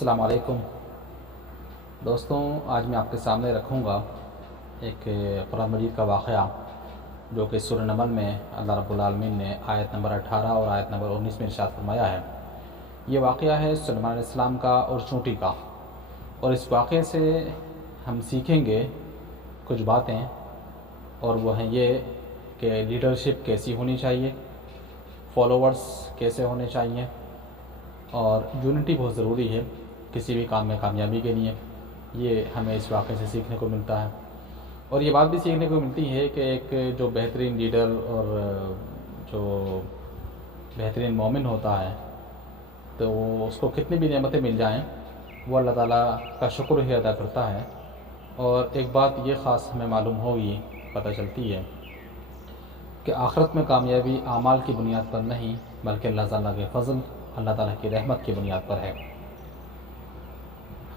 السلام علیکم دوستوں، آج میں آپ کے سامنے رکھوں گا ایک قرآن مجید کا واقعہ جو کہ سورہ نمل میں اللہ رب العالمین نے آیت نمبر 18 اور آیت نمبر 19 میں ارشاد فرمایا ہے۔ یہ واقعہ ہے سلیمان علیہ السلام کا اور چونٹی کا، اور اس واقعے سے ہم سیکھیں گے کچھ باتیں، اور وہ ہیں یہ کہ لیڈرشپ کیسی ہونی چاہیے، فالوورز کیسے ہونے چاہیے، اور یونٹی بہت ضروری ہے کسی بھی کام میں کامیابی کے لیے۔ یہ ہمیں اس واقعے سے سیکھنے کو ملتا ہے، اور یہ بات بھی سیکھنے کو ملتی ہے کہ ایک جو بہترین لیڈر اور جو بہترین مومن ہوتا ہے تو وہ اس کو کتنی بھی نعمتیں مل جائیں وہ اللہ تعالیٰ کا شکر ہی ادا کرتا ہے۔ اور ایک بات یہ خاص ہمیں معلوم ہوگی، پتہ چلتی ہے کہ آخرت میں کامیابی اعمال کی بنیاد پر نہیں بلکہ اللہ تعالیٰ کے فضل، اللہ تعالیٰ کی رحمت کی بنیاد پر ہے۔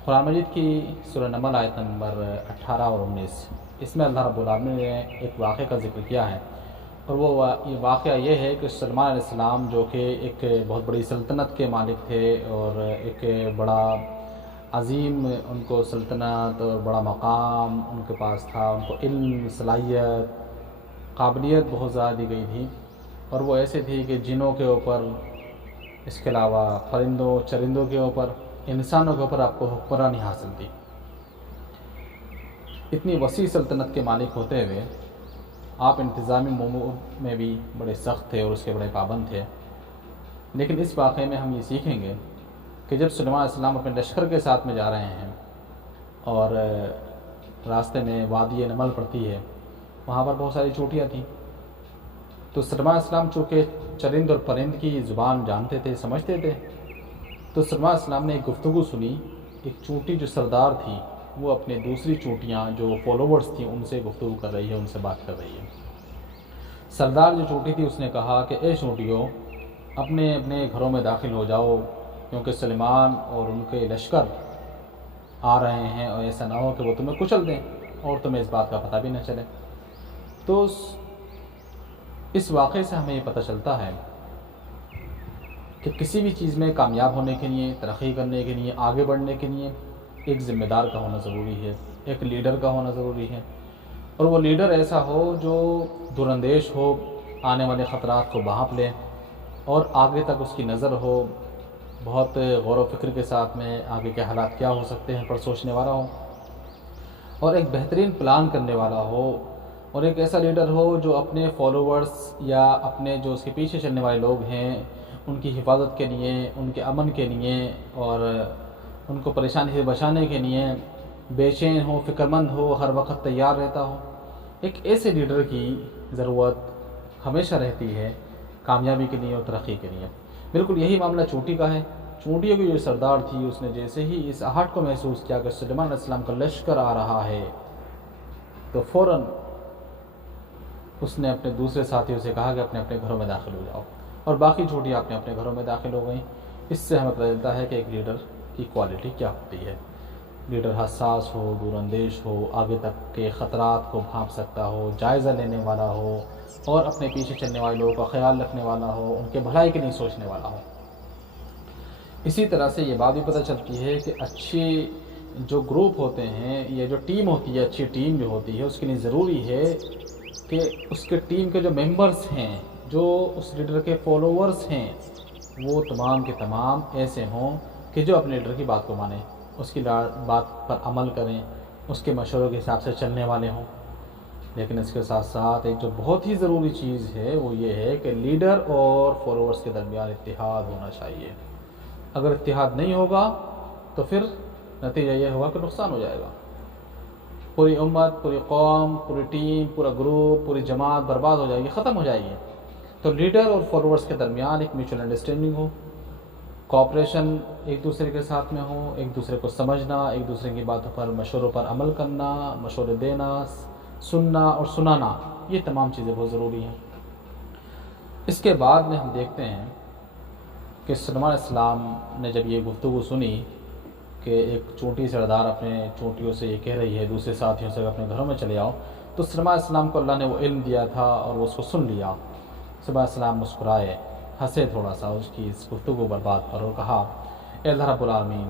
قرآن مجید کی سورہ نمل آیت نمبر 18 اور 19، اس میں اللہ رب العالمین نے ایک واقعے کا ذکر کیا ہے، اور وہ واقعہ یہ ہے کہ سلیمان علیہ السلام جو کہ ایک بہت بڑی سلطنت کے مالک تھے، اور ایک بڑا عظیم ان کو سلطنت اور بڑا مقام ان کے پاس تھا، ان کو علم، صلاحیت، قابلیت بہت زیادہ دی گئی تھی، اور وہ ایسے تھی کہ جنوں کے اوپر، اس کے علاوہ پرندوں چرندوں کے اوپر، انسانوں کے اوپر آپ کو حکمرانی حاصل تھی۔ اتنی وسیع سلطنت کے مالک ہوتے ہوئے آپ انتظامی امور میں بھی بڑے سخت تھے اور اس کے بڑے پابند تھے۔ لیکن اس واقعے میں ہم یہ سیکھیں گے کہ جب سلیمان علیہ السلام اپنے لشکر کے ساتھ میں جا رہے ہیں اور راستے میں وادی نمل پڑتی ہے، وہاں پر بہت ساری چوٹیاں تھیں، تو سلیمان علیہ السلام چونکہ چرند اور پرند کی زبان جانتے تھے، سمجھتے تھے، تو سلیمان علیہ السلام نے ایک گفتگو سنی۔ ایک چونٹی جو سردار تھی وہ اپنے دوسری چونٹیاں جو فالوورز تھیں ان سے گفتگو کر رہی ہے، ان سے بات کر رہی ہے۔ سردار جو چونٹی تھی اس نے کہا کہ اے چونٹیوں، اپنے اپنے گھروں میں داخل ہو جاؤ، کیونکہ سلیمان اور ان کے لشکر آ رہے ہیں، اور ایسا نہ ہو کہ وہ تمہیں کچل دیں اور تمہیں اس بات کا پتہ بھی نہ چلے۔ تو اس واقعے سے ہمیں یہ پتہ چلتا ہے کہ کسی بھی چیز میں کامیاب ہونے کے لیے، ترقی کرنے کے لیے، آگے بڑھنے کے لیے ایک ذمہ دار کا ہونا ضروری ہے، ایک لیڈر کا ہونا ضروری ہے، اور وہ لیڈر ایسا ہو جو دور اندیش ہو، آنے والے خطرات کو بھانپ لے اور آگے تک اس کی نظر ہو، بہت غور و فکر کے ساتھ میں آگے کے حالات کیا ہو سکتے ہیں پر سوچنے والا ہو، اور ایک بہترین پلان کرنے والا ہو، اور ایک ایسا لیڈر ہو جو اپنے فالوورز یا اپنے جو اس کے پیچھے چلنے والے لوگ ہیں ان کی حفاظت کے لیے، ان کے امن کے لیے اور ان کو پریشانی سے بچانے کے لیے بے چین ہو، فکر مند ہو، ہر وقت تیار رہتا ہو۔ ایک ایسے لیڈر کی ضرورت ہمیشہ رہتی ہے کامیابی کے لیے اور ترقی کے لیے۔ بالکل یہی معاملہ چونٹی کا ہے۔ چونٹیوں کی جو سردار تھی اس نے جیسے ہی اس آہٹ کو محسوس کیا کہ سلیمان علیہ السلام کا لشکر آ رہا ہے، تو فوراً اس نے اپنے دوسرے ساتھیوں سے کہا کہ اپنے اپنے گھروں میں داخل ہو جاؤ، اور باقی چونٹیاں اپنے اپنے گھروں میں داخل ہو گئیں۔ اس سے ہمیں پتہ چلتا ہے کہ ایک لیڈر کی کوالٹی کیا ہوتی ہے۔ لیڈر حساس ہو، دور اندیش ہو، آگے تک کے خطرات کو بھانپ سکتا ہو، جائزہ لینے والا ہو، اور اپنے پیچھے چلنے والے لوگوں کا خیال رکھنے والا ہو، ان کے بھلائی کے لیے سوچنے والا ہو۔ اسی طرح سے یہ بات بھی پتہ چلتی ہے کہ اچھے جو گروپ ہوتے ہیں یا جو ٹیم ہوتی ہے، اچھی ٹیم جو ہوتی ہے اس کے لیے ضروری ہے کہ اس کے ٹیم کے جو ممبرز ہیں، جو اس لیڈر کے فالوورز ہیں، وہ تمام کے تمام ایسے ہوں کہ جو اپنے لیڈر کی بات کو مانیں، اس کی بات پر عمل کریں، اس کے مشوروں کے حساب سے چلنے والے ہوں۔ لیکن اس کے ساتھ ساتھ ایک جو بہت ہی ضروری چیز ہے وہ یہ ہے کہ لیڈر اور فالوورز کے درمیان اتحاد ہونا چاہیے۔ اگر اتحاد نہیں ہوگا تو پھر نتیجہ یہ ہوگا کہ نقصان ہو جائے گا، پوری امت، پوری قوم، پوری ٹیم، پورا گروپ، پوری جماعت برباد ہو جائے گی، ختم ہو جائے گی۔ تو لیڈر اور فالوورز کے درمیان ایک میوچل انڈرسٹینڈنگ ہو، کوآپریشن ایک دوسرے کے ساتھ میں ہو، ایک دوسرے کو سمجھنا، ایک دوسرے کی باتوں پر، مشوروں پر عمل کرنا، مشورے دینا، سننا اور سنانا، یہ تمام چیزیں بہت ضروری ہیں۔ اس کے بعد میں ہم دیکھتے ہیں کہ سلیمان علیہ السلام نے جب یہ گفتگو سنی کہ ایک چونٹی سردار اپنے چونٹیوں سے یہ کہہ رہی ہے دوسرے ساتھیوں سے اپنے گھروں میں چلے آؤ، تو سلیمان علیہ السلام کو اللہ نے وہ علم دیا تھا اور وہ اس کو سن لیا۔ سلیمان علیہ السلام مسکرائے، ہنسے تھوڑا سا اس کی اس گفتگو پر، بات پر، اور کہا اے اللہ رب العالمین،